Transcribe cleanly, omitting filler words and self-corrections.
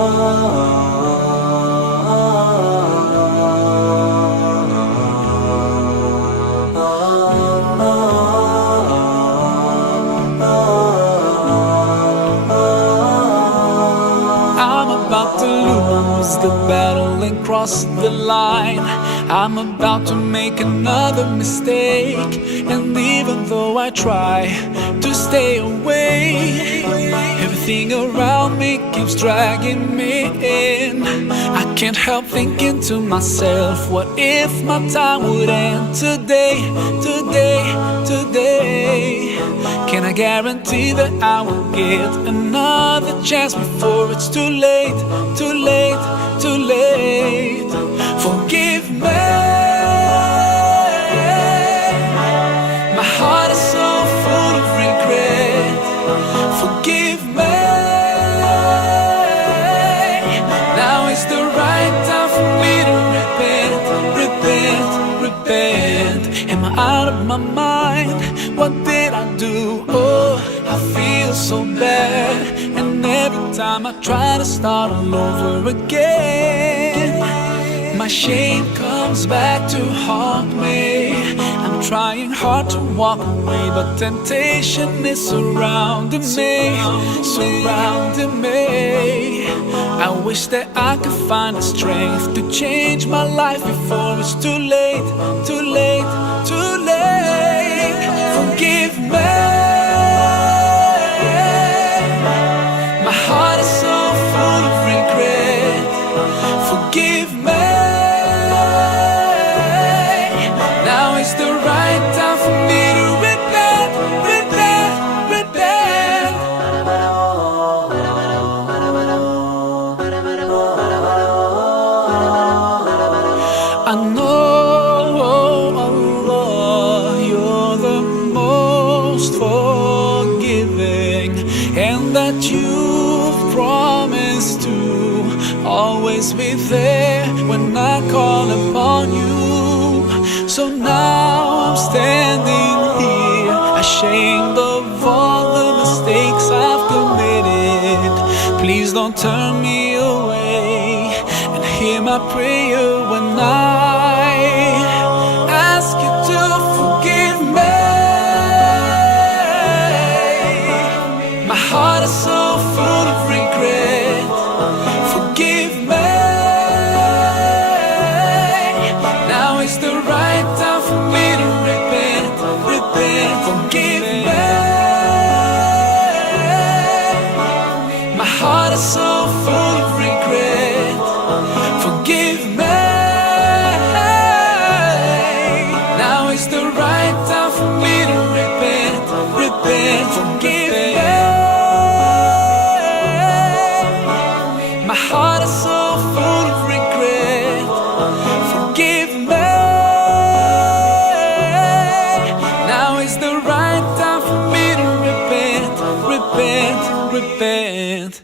I'm about to lose the battle and cross the line. I'm about to make another mistake, and even though I try to stay away, everything around me keeps dragging me in. I can't help thinking to myself, what if my time would end today, today, today? Can I guarantee that I will get another chance before it's too late, too late, too late? Forgive me. My heart is so full of regret. Forgive me. Now is the right time for me to repent, repent, repent. Am I out of my mind? What did I do? Oh, I feel so bad. And every time I try to start all over again, my shame comes back to haunt me. I'm trying hard to walk away, but temptation is surrounding me, surrounding me. I wish that I could find the strength to change my life before it's too late, too late, too late. Forgive me. My heart is so full of regret. Forgive me. Now is the right time for me to repent, repent, repent. I know, Allah, you're the most forgiving, and that you've promised to always be there when I call upon you. So now I'm standing here, ashamed of all the mistakes I've committed. Please don't turn me away, and hear my prayer when I ask you to forgive me. My heart is so full of regret. Forgive me. Now is the right time for me to repent, repent. Forgive me. My heart is so full of regret. Forgive me. Now is the right time for me to repent, repent. Forgive me. My heart is so full of regret. Forgive me. Now is the right time for me to repent, repent, repent.